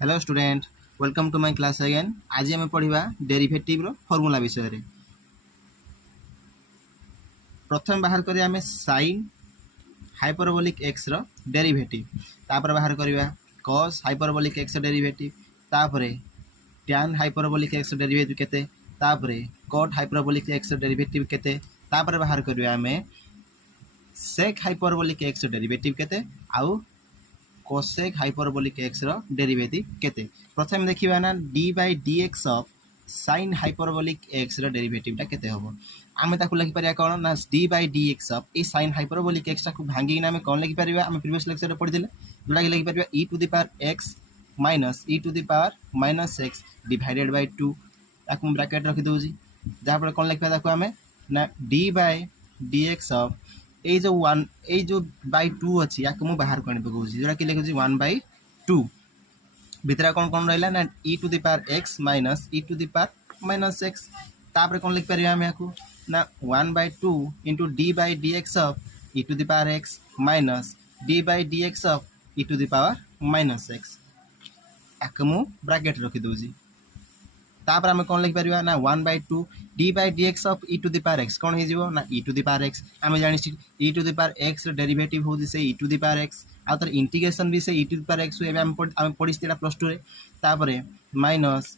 Hello student welcome to my class again. आज आम पढ़ा डेरिवेटिव रो फॉर्मूला विषय रे। प्रथम बाहर करिया आम साइन हाइपरबोलिक एक्स रो डेरिवेटिव, तापर बाहर करिया cos हाइपरबोलिक एक्स डेरिवेटिव, तापर tan हाइपरबोलिक एक्स डेरिवेटिव केते, तापर cot हाइपरबोलिक एक्स डेरिवेटिव केते, तापर बाहर करिया आम sec हाइपरबोलिक एक्स डेरिवेटिव केते आउ cosec हाइपरबोलिक x रो डेरिवेटिव केते। प्रथम देखिबा ना d by dx of sin hyperbolic x रो डेरिवेटिव ता केते होबो। आमे ताकू लिखि परिया कोन ना d by dx of A sin hyperbolic x ताकू भांगी ना आमे कोन लिखि परिया, आमे प्रीवियस लेक्चर रे पढिथिले जोडा कि लिखि परिया e to the power x minus e to the power minus x divided by 2 ताकू ब्रैकेट रखि दोजी, जहा पर कोन लिखि ताकू आमे ना d by dx ऑफ ए जो 1 ए जो बाय 2 अछि या को बाहर कोन पकोछि जोरा कि लिखुछि 1 by 2 भितरा कोन कोन रहला ना e to the power x minus e to the power minus x, तापर कोन लिख परिया हम याकू ना 1 by 2 into d by dx of e to the power x minus d by dx of e to the power minus x याकमु bracket रखि दोजी। तापर आमे कोन लिख परिया ना 1 by 2 d by dx of e to the power x कोन हे जिवो ना e to the power x। आमे जानि छि e to the power x रो डेरिवेटिव हो जे e to the power x आ तर इंटीग्रेशन भी से e to the power x एबे आमे पढिस्तिला प्लस 2 रे। तापर minus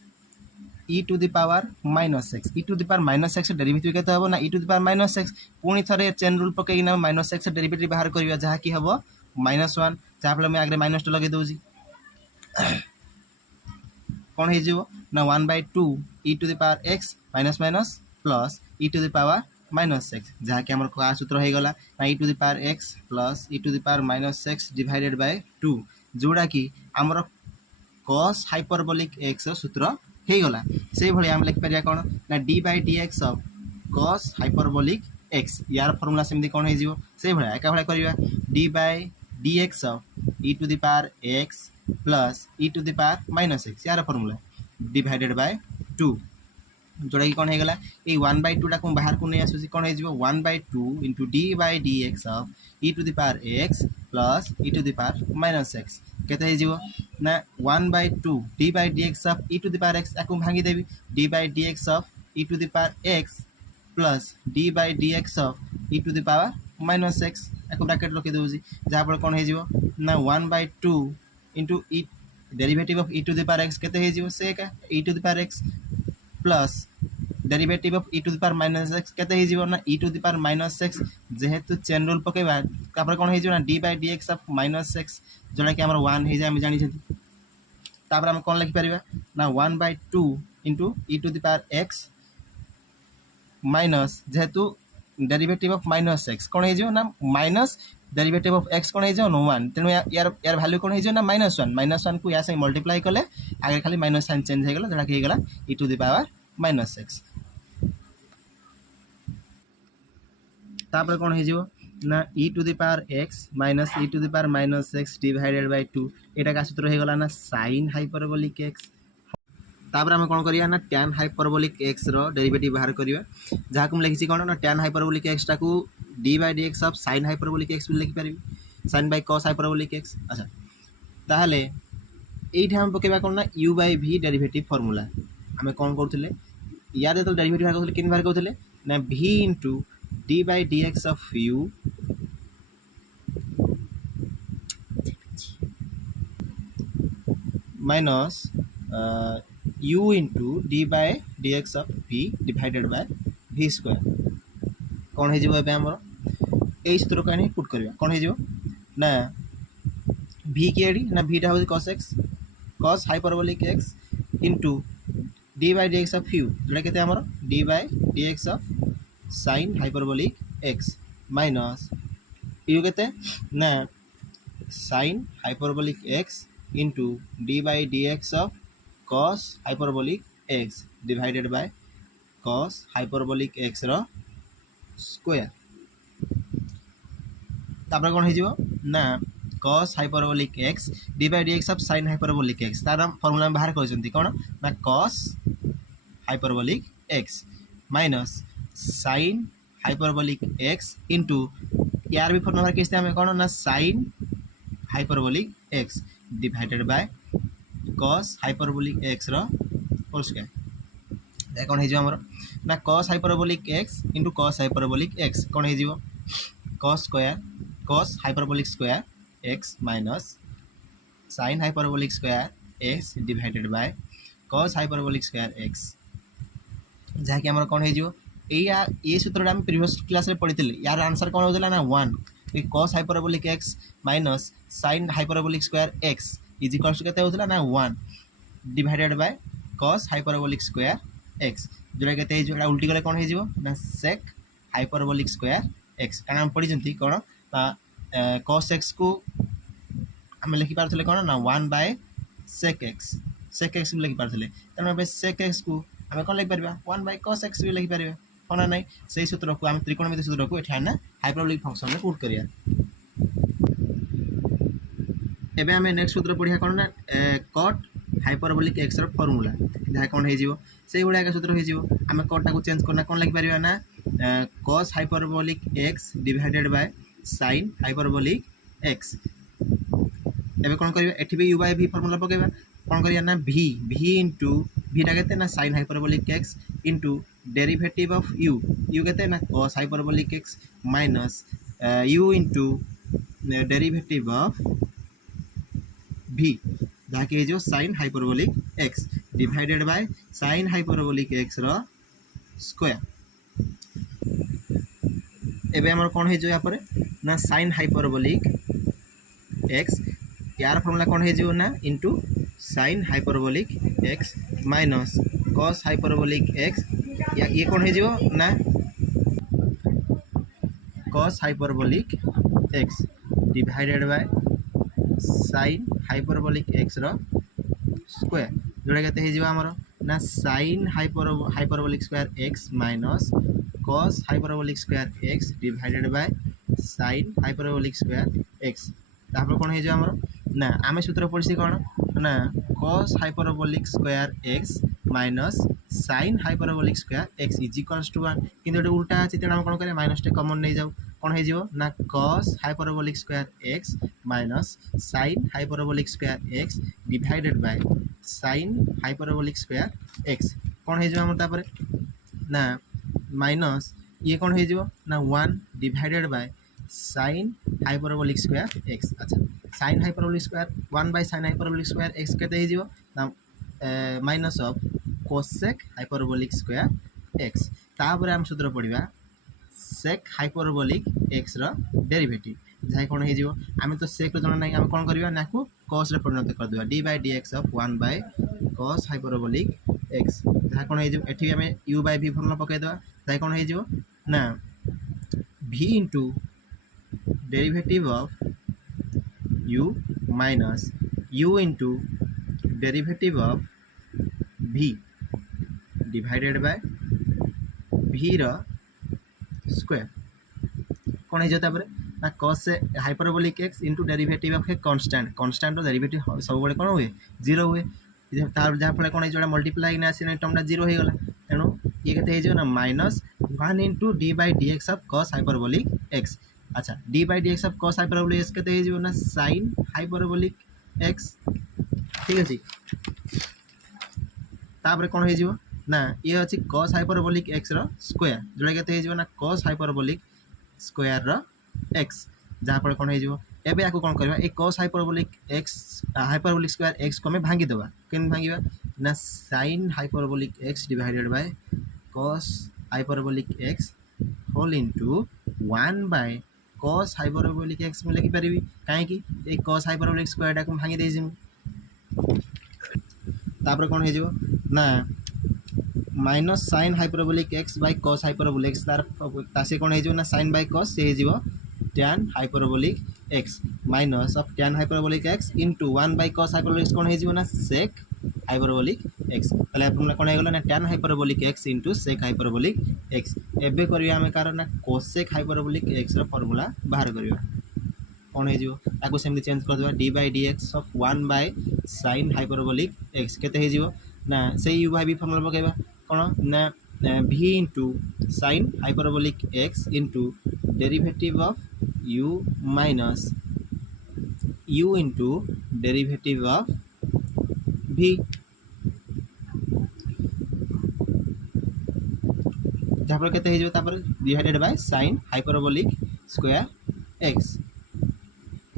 e to the power minus x e to the power minus x derivative केते हबो ना e to the power minus x पुनी थरे चेन रूल पके ना minus x डेरिवेटिव बाहर करिया जहा कि हबो -1 जहा फले मैं आगे माइनस -2 लगे दोजी कोन हे जिवो ना 1 by 2 e to the power x minus minus plus e to the power minus x जहा कि हमर का सूत्र हे गला ना e to the power x plus e to the power minus x divided by 2 जोडा कि हमर cos हाइपरबोलिक x रो सूत्र हे गला। से भली हम लिख परिया कोन ना d by dx of cos hyperbolic x यार फार्मूला सेमदी कोन हे जिवो से भली एका भली करिया d by dx of e to the power x plus e to the power minus x यार फार्मूला डिवाइडेड बाय 2 जोड़ा कि कोन हे गला ए 1 by 2 टा को बाहर को नै आसुसी कोन हे जिवो 1 by 2 into d by dx of e to the power x plus e to the power minus x केते हे जिवो ना 1 by 2 d by dx of e to the power x याकू भांगी देबी d by dx of e to the power x plus d by dx of e to the power minus x याकू bracket रखि दोजी जहा पर कोन हे जिवो ना 1 by 2 into e derivative of e to the power x केते हे जिवो से का e to the power x plus derivative of e to the power minus x केते हे जिवो ना e to the power minus x जेहेतु चेन रूल पकेबा तापर कोन हे जिवो ना d by dx of minus x जोड़ा कि हमर 1 हे जे हम जानि छथि। तापर हम कोन लिखि परिबा ना 1 by 2 into e to the power x minus जेहेतु डेरिवेटिव ऑफ माइनस x कोन हे जिवो ना माइनस डेरिवेटिव ऑफ x कोन हे जिवो नो 1 तेनु यार वैल्यू कोन हे जिवो ना -1 को या से मल्टीप्लाई करले आगे खाली माइनस साइन चेंज हे गेला जोड़ा कि हे गेला e to the power minus x। तापर कोन हे जिवो ना e to the power x minus e to the power minus x divided by 2 एटा का सूत्र हे गला ना sin हाइपरबोलिक x। तापर हम कोन करिया ना tan हाइपरबोलिक x रो डेरिवेटिव बाहर करिया जहा को लिखि छि कोन ना tan हाइपरबोलिक x टा को d by dx of sin hyperbolic x लिखि परिबी sin by cos hyperbolic x। अच्छा ताहले एइठा हम पकेबा कोन ना u by v derivative formula हमें कोन करथले यार तो डेरिवेटिव बाहर करथले किन बाहर करथले ना v into d by dx of u minus u into d by dx of v divided by v square कौन है जो हमर ए सूत्र को पुट करबा कौन है जो ना v के एडी ना v टा हो cos x cos hyperbolic x into d by dx of u जोड़ा केते हमर d by dx of sin hyperbolic x minus u केते ना sin hyperbolic x into d by dx of cos hyperbolic x divided by cos hyperbolic x रो square. तापर कोन हे जिवो ना cos hyperbolic x d by dx of sin hyperbolic x तार formula में बाहर करजंती कोन ना cos hyperbolic x minus sin hyperbolic x into यार भी फार्मूला किसते हमें कोन ना sin hyperbolic x divided by cos hyperbolic x रो होल स्क्वायर ए कोन हे जो हमर ना cos hyperbolic x into cos hyperbolic x कोन हे जो cos square cos hyperbolic square x minus sin hyperbolic square x divided by cos hyperbolic square x जहाँ कि हमर कोन हे जो ये सूत्रटा हम प्रीवियस क्लास रे पढ़िथिले यार आंसर कोन होतला ना 1 ए cos hyperbolic x minus sin hyperbolic square x is equals to केते होतला ना 1 divided by cos hyperbolic square x जोरा केते जोरा उल्टी गले कोन हे जिवो ना sec hyperbolic square x कारण हम पढ़ी जंती कोन cos x को हम लिखि पारथले कोन ना 1 by sec x लिखि पारथले तनो बे sec x को हम कोन लिखि परबा 1 by cos x भी लिखि परबा होना नहीं सही सूत्र को हम त्रिकोणमिति सूत्र को एठा ना हाइपरबोलिक फंक्शन में पुट करिया एबे हमें नेक्स्ट सूत्र पढ़िया कोन ना cot हाइपरबोलिक x रो फार्मूला जहा कोन हे जिवो सेही उडा का सूत्र हे जिवो हम cot टा को चेंज करना कोन लिखि परबा ना cos hyperbolic x divided by sin hyperbolic x एबे कोन करियो एठी भी u by v फार्मूला पकेबा कोन करिया ना v into v टा केते ना sin hyperbolic x into derivative of u कहते हैं ना cos hyperbolic x minus u into derivative of v जहाँ कि जो sin hyperbolic x divided by sin hyperbolic x रो स्क्वायर एबे हमर कोन हे जो यहाँ पर ना sin हाइपरबोलिक x यार फार्मूला कोन हे जो ना into sin hyperbolic x minus cos hyperbolic x या ये कौन है जो ना cos hyperbolic x divided by sin hyperbolic x रो स्क्वायर जोड़ा कहते हैं जो हमरो ना sin hyperbolic square x minus cos hyperbolic square x divided by sin hyperbolic square x तापर कौन है जो हमरो ना आमे सूत्र पढ़सी कौन ना cos hyperbolic square x minus sin hyperbolic square x is equals to 1 किंतु एटा उल्टा अछि तेना हम कोन करे माइनस टे कॉमन नै जाऊ कोन हे जिवो ना cos hyperbolic square x minus sin hyperbolic square x divided by sin hyperbolic square x कोन हे जिवो हम तापर ना माइनस ये कोन हे जिवो ना 1 divided by sin hyperbolic square x अच्छा sin hyperbolic square 1 by sin hyperbolic square x केते हे जिवो ना minus of cosec hyperbolic square x तापर हम सूत्र पढ़िबा sec हाइपरबोलिक x रो डेरिवेटिव जहा कोन हे जिवो हम तो sec रो जण नै हम कोन करबा ना को cos रे परिणत कर देबा d by dx of 1 by cos hyperbolic x जहा कोन हे जिवो एठी हम u by v फॉर्मूला पके देबा जहा कोन हे जिवो ना v into derivative of u minus u into derivative of v divided by v रो स्क्वायर कोन है जता पर ना cos hyperbolic x into derivative of a constant रो डेरिवेटिव सब बळे कोन हुए 0 हुए तार जहा फले कोन है जोडा मल्टीप्लाई ना आसी टर्मटा 0 हे गला तेनो ये केते हे जो ना minus 1 into d by dx of cos hyperbolic x अच्छा d by dx of cos hyperbolic x केते हे जो ना sin हाइपरबोलिक x ठीक अछि तापर कोन हे जो ना ये अछि cos हाइपरबोलिक x रो स्क्वायर जोडा केते हे जो ना cos hyperbolic square rho x जहा पर कोन हे जो एबे आको कोन करबा ए cos hyperbolic x hyperbolic square x को में भांगी देबा केन भांगीबा ना sin hyperbolic x divided by cos hyperbolic x whole into 1 by cos hyperbolic x में लिखि परिबी काहे कि ए cos हाइपरबोलिक स्क्वायर टा को भांगी दे जिमु तापर कोन हे जो ना minus sin hyperbolic x by cos hyperbolic x तार तासे कोन हे जो ना sin बाय cos से हे जिवो tan hyperbolic x minus of tan hyperbolic x into 1 by cos hyperbolic x कोन हे जिवो ना sec हाइपरबोलिक x तले आपण कोन हे गेलो ना tan hyperbolic x into sec hyperbolic x एबे करिया हमें कारण ना cosec हाइपरबोलिक x रो फार्मूला बाहर करिया कोन हे जिवो ताको सेमली चेंज कर देबा d by dx of 1 by sin hyperbolic x केते हे जिवो ना से u by v फार्मूला पकेबा कोन ना v into sin hyperbolic x into derivative of u minus u into derivative of v যাহাফଳରେ କେତେ ହେଇଯିବ ତାପରେ divided by sine hyperbolic square x.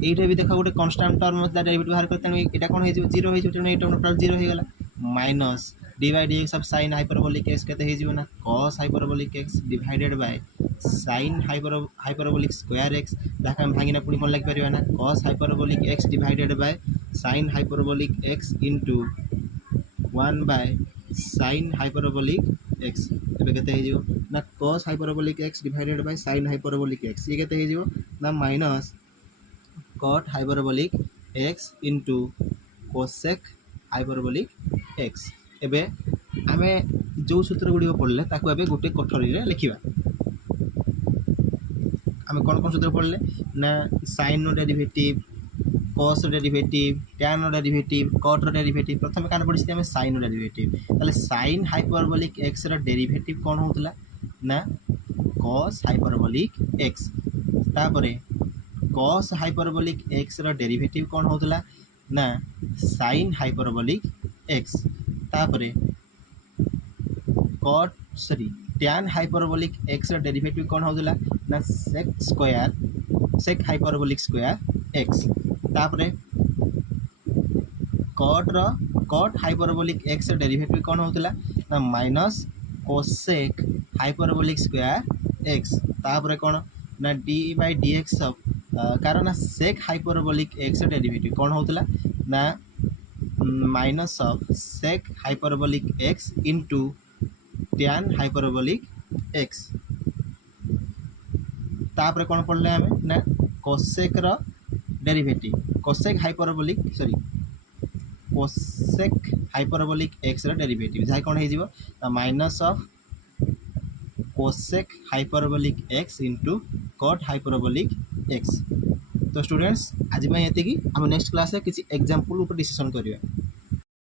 এইটা ବି ଦେଖ ଗୋଟେ କନଷ୍ଟାଣ୍ଟ ଟର୍ମ ତା ଡେରିଭେଟିଭ୍ ବାହାର କରି ତେଣୁ ଏଇଟା କ'ଣ ହେଇଯିବ 0 ହେଇଯିବ ତେଣୁ ଏଇଟା ଟୋଟାଲ୍ 0 ହେଇଗଲା minus d by d x of sine hyperbolic x केते ହେଇଯିବ ନା cos hyperbolic x divided by sin hyperbolic square x ଯାହାକୁ ଆମେ ଭାଙ୍ଗିନା ପୁଣି କ'ଣ ଲେଖିପାରିବା ନା cos hyperbolic x divided by sin hyperbolic x into 1 by sin hyperbolic x ଏବେ କେତେ ହେଇଯିବ ନା cos hyperbolic x divided by sin hyperbolic x ये केते ହେଇଯିବ ନା minus cot hyperbolic x into cosec hyperbolic x. एबे आमे जो सूत्र गुड़ी पढ़ले ताकू एबे गोटे कोठरी रे लिखिबा आमे कोन कोन सूत्र पढ़ले ना sin नो डेरिवेटिव cos रो डेरिवेटिव tan रो डेरिवेटिव cot रो डेरिवेटिव प्रथम कान पढ़िछि आमे sin रो डेरिवेटिव ताले sin हाइपरबोलिक x रो डेरिवेटिव कोन होतला ना cos हाइपरबोलिक x तापरे cos हाइपरबोलिक x रो डेरिवेटिव कोन होतला ना sin हाइपरबोलिक x तापरे cot tan हाइपरबोलिक x रो डेरिवेटिव कोन होतला ना sec हाइपरबोलिक स्क्वायर x तापरे cot हाइपरबोलिक x रो डेरिवेटिव कोन होतला ना minus cosec hyperbolic square x तापरे कोन ना d बाय dx ऑफ कारण sec हाइपरबोलिक x रो डेरिवेटिव कोन होतला ना minus of sec hyperbolic x into tan hyperbolic x तापर कौन पढ़ले आमे ना cosec रो डेरिवेटिव cosec हाइपरबोलिक x रो डेरिवेटिव जाय कोन हे जीवो minus of cosec hyperbolic x into cot hyperbolic x। तो स्टूडेंट्स आज मैं एति की हम नेक्स्ट क्लास रे किसी एग्जांपल ऊपर डिस्कशन करिया।